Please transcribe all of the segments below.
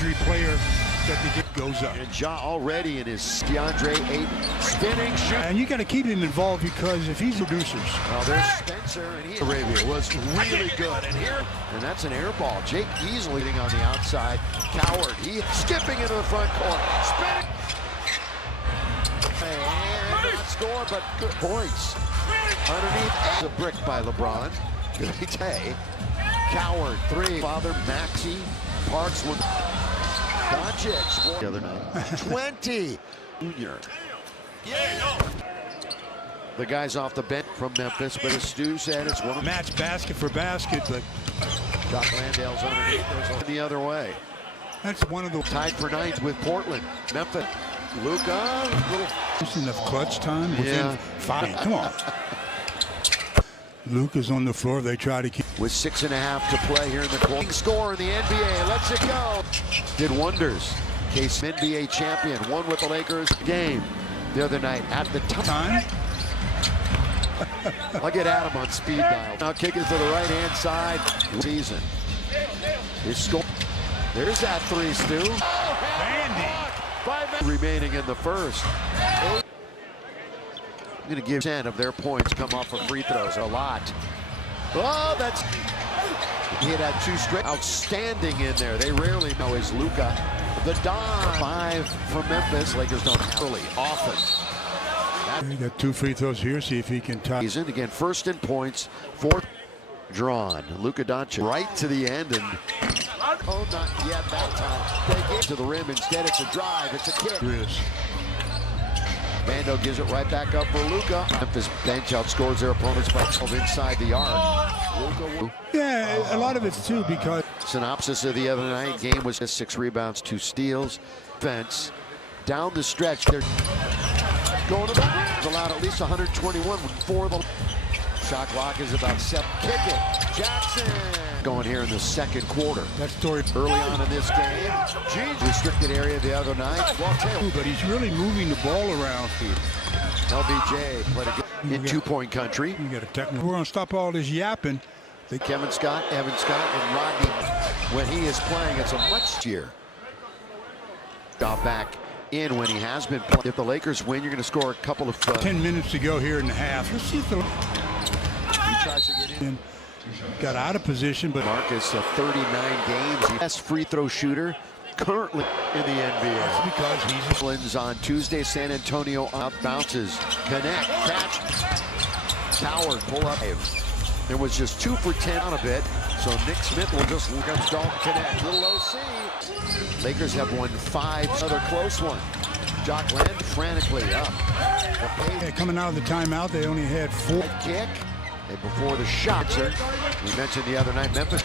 injury player that the game goes up. And Ja already in his DeAndre Ayton spinning shoot. And you got to keep him involved because if he's producers. Well, there's Spencer, and Arabia was really good. And that's an air ball. Jake easily leading on the outside. Coward, he skipping into the front court. Spinning. And not score, but good points. Underneath, a brick by LeBron. Good day. Coward, three. Father Maxey, Parks, Doncic, the other night. 20. Junior. The guys off the bench from Memphis, but as Stu said, it's one of match basket for basket, but Doc Landale's underneath. There's one the other way. That's one of the tied for ninth with Portland. Memphis. Luka, little just enough clutch time within yeah. 5. Come on. Luka's on the floor. They try to keep with 6.5 to play here in the quarter. Score in the NBA. Let's it go. Did wonders. Case NBA champion won with the Lakers game the other night at the time. I'll get Adam on speed dial. Now kick it to the right hand side. Season. His score. There's that three, Stu. Vandy. 5 minutes remaining in the first. I'm going to give 10 of their points come off of free throws. A lot. Oh, that's. He had 2 straight. Outstanding in there. They rarely know is Luka. The Don. 5 from Memphis. Lakers don't have really often. He got 2 free throws here. See if he can tie. He's in again. First in points. 4th drawn. Luka Doncic right to the end and. Oh, not yet that time. They get to the rim. Instead, it's a drive. It's a kick. Mando gives it right back up for Luka. Memphis bench outscores their opponents by 12 inside the arc. Luka. Yeah, a lot of it's too because. Synopsis of the other night game was 6 rebounds, 2 steals. Defense down the stretch. They're going to the rim. Allowed at least 121 for the shot clock is about 7. Kick it. Jackson going here in the second quarter. That story early on in this game. Restricted area the other night. Well, but he's really moving the ball around. LBJ played a good in 2-point country. You got a technical. We're going to stop all this yapping. Kevin Scott, Evan Scott, and Rodney. When he is playing, it's a much year. Back in when he has been playing. If the Lakers win, you're going to score a couple of 10 minutes to go here in the half. Let's see if the he tries to get in. Got out of position, but Marcus 39 games. Best free throw shooter currently in the NBA. That's because he's Clintons on Tuesday. San Antonio up bounces. Connect. Catch. Coward pull up. There was just 2 for 10 on a bit. So Nick Smith will just look up. Don't connect. Little OC. Lakers have won 5. Another close one. Jock Land frantically up. Coming out of the timeout, they only had 4. Kick. And before the shots, we mentioned the other night, Memphis.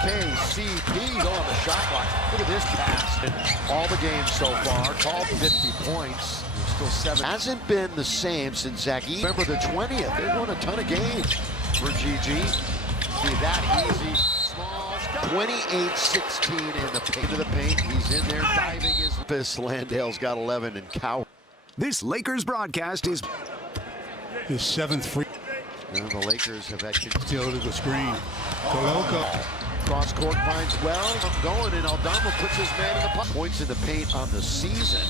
KCP on the shot clock. Look at this pass. And all the games so far, called 50 points. Still 7. Hasn't been the same since Zach. Remember the 20th. They won a ton of games for GG. Be that easy. Small. 28-16 in the paint of the paint. He's in there diving his fist. Landale's got 11 and Cow. This Lakers broadcast is his 7th free. And the Lakers have had still to the screen. Coloco. Cross court finds Wells. Going and Aldama puts his man in the puck. Points in the paint on the season.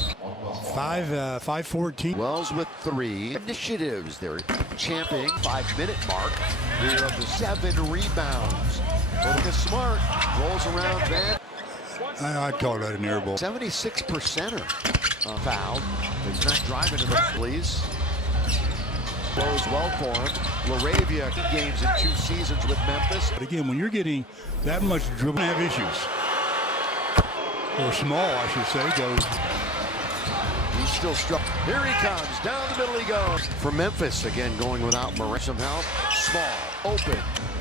5-14. Wells with 3 initiatives. They're championing 5-minute mark. Here of the 7 rebounds. Look at Smart. Rolls around Van. I'd call that an air ball. 76%er foul. He's not driving to the please. Flows well for him. Laravia games in 2 seasons with Memphis. But again, when you're getting that much dribble, have issues. Or small, I should say. Goes. He's still struck. Here he comes. Down the middle he goes. For Memphis, again, going without some help. Small, open,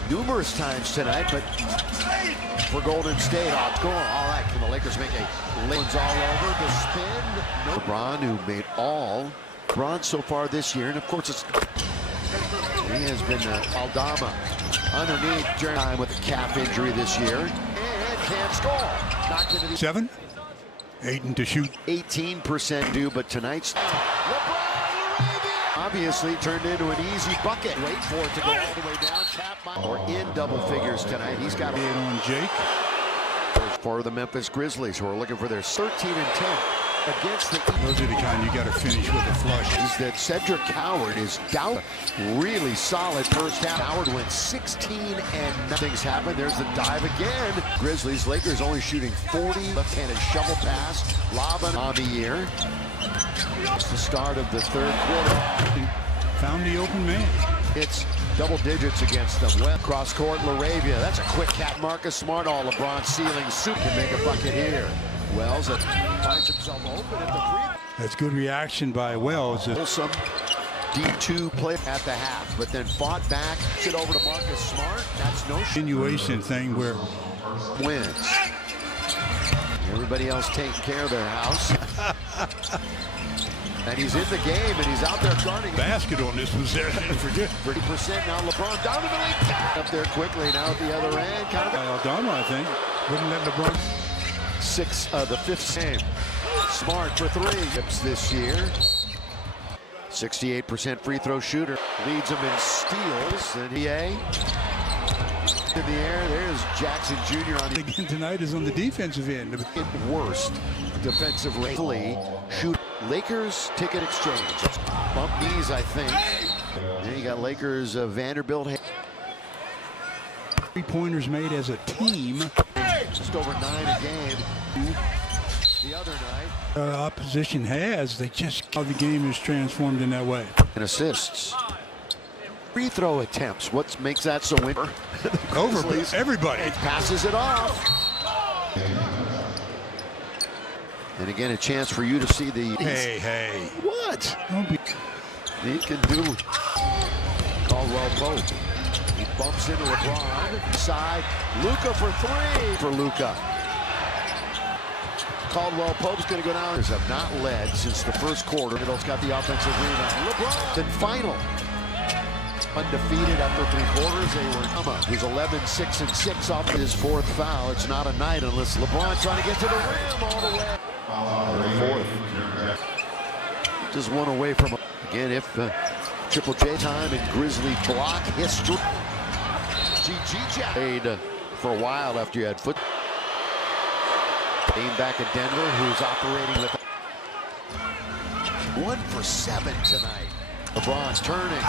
numerous times tonight, but for Golden State, it's going all right. Can the Lakers make a Lakers all over the spin? No. LeBron, who made all. LeBron so far this year, and of course he has been Aldama underneath during time with a calf injury this year and can't score. Knocked into the 7, 8 to shoot. 18% due, but tonight's obviously turned into an easy bucket. Wait for it to go all the way down. Tap by or in double figures tonight. He's got it on Jake. for the Memphis Grizzlies, who are looking for their 13-10 against the. Those are the kind you got to finish with a flush. Is that Cedric Howard is down. Really solid first half. Howard went 16 and nothing's happened. There's the dive again. Grizzlies, Lakers only shooting 40. Left-handed shovel pass. Lobbing on the year. It's the start of the third quarter. Found the open man. It's double digits against them. Well, cross court, LaRavia. That's a quick cat. Marcus Smart, all LeBron ceiling soup can make a bucket here. Wells finds himself open at the three. That's good reaction by Wells. Some D2 play at the half, but then fought back. Sit over to Marcus Smart. That's no Continuation thing where wins. Everybody else taking care of their house. And he's in the game, and he's out there guarding. Basket on this possession. Forget 30% now. LeBron down to the lead. Up there quickly now at the other end. Kind of Aldama, I think. Wouldn't let LeBron. the fifth game. Smart for three. Tips this year. 68% free throw shooter. Leads him in steals. And EA in the air. There's Jackson Jr. on the Again tonight is on the defensive end. worst defensive rate. Shoot. Lakers ticket exchange. Bump knees, I think. Then you got Lakers Vanderbilt. 3-pointers made as a team. Just over 9 a game. The other night. Opposition has. They just how the game is transformed in that way. And assists. Free throw attempts. What makes that so winter? Over, but everybody passes it off. And again, a chance for you to see the. Hey. What? Don't be. He can do. Caldwell Pope. He bumps into LeBron. Side. Luka for three. For Luka. Caldwell Pope's going to go down. Have not led since the first quarter. Middle's got the offensive rebound. LeBron. Then final. Undefeated after 3 quarters. They were who's 11-6-6 off his 4th foul. It's not a night unless LeBron trying to get to the rim all the way. Fourth. Just one away from again if Triple J time in Grizzly block history. GG Jack played for a while after you had foot. Came back at Denver, who's operating with 1 for 7 tonight. LeBron's turning.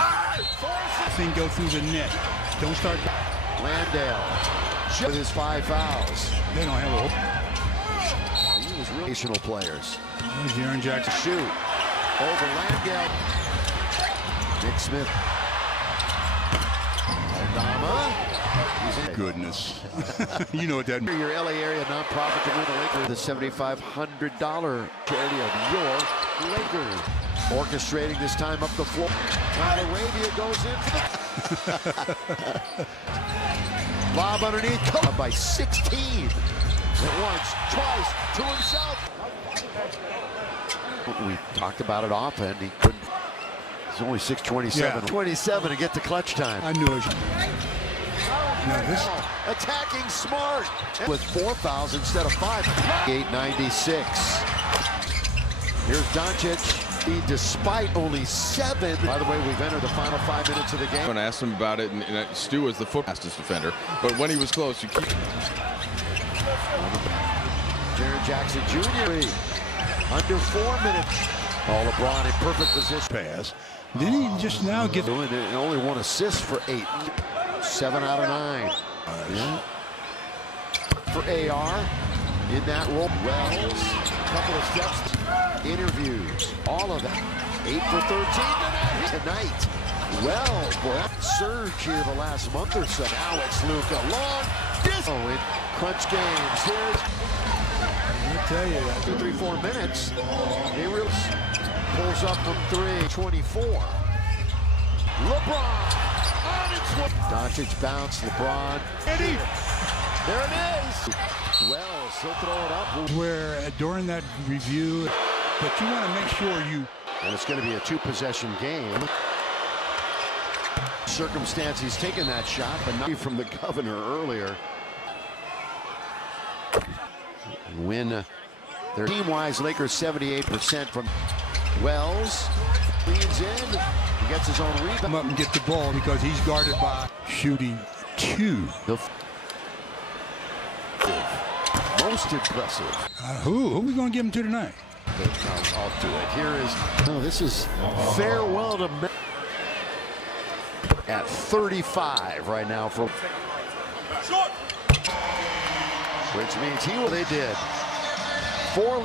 Thing go through the net. Don't start. Landale with his 5 fouls. They don't have a hope. He was relational players. There's Jaren Jackson. Shoot. Over Landale. Nick Smith. Aldama. He's in. Goodness. You know what that means. Your LA area nonprofit to win the Lakers. The $7,500 charity of your Lakers. Orchestrating this time up the floor. Arabia goes in for the lob underneath. Come by 16. At once, twice, to himself. We talked about it often. He couldn't. It's only 6:27. Yeah. 27 to get to clutch time. I knew it. Now this. Attacking Smart with 4 fouls instead of 5. 8:96. Here's Doncic. Despite only 7. By the way, we've entered the final 5 minutes of the game. I asked him about it, and Stu was the fastest defender. But when he was close, you keep. Jaren Jackson Jr. Under 4 minutes. All LeBron in perfect position. Pass. Then he just now gets. And only 1 assist for 8. 7 out of 9. Yeah. For AR in that role. Wells. Couple of steps. Interviews. All of that. 8 for 13 tonight. Well, boy, surge here the last month or so. Now it's Luka. Long distance. Oh, in crunch games. Here's. I'll tell you that. 2, 3, 4 minutes. He really pulls up from 3. 24. LeBron. Doncic bounce. LeBron. Eddie. There it is. Wells, he'll throw it up. Where during that review, but you want to make sure you. And it's going to be a 2-possession game. Circumstance, he's taken that shot, but not from the governor earlier. Win their team-wise, Lakers 78% from Wells. Leans in, he gets his own rebound. Come up and get the ball because he's guarded by shooting 2. The most impressive. Who are we going to give him to tonight? I'll do it. Here is, this is farewell to Memphis at 35 right now for, which means they did. 4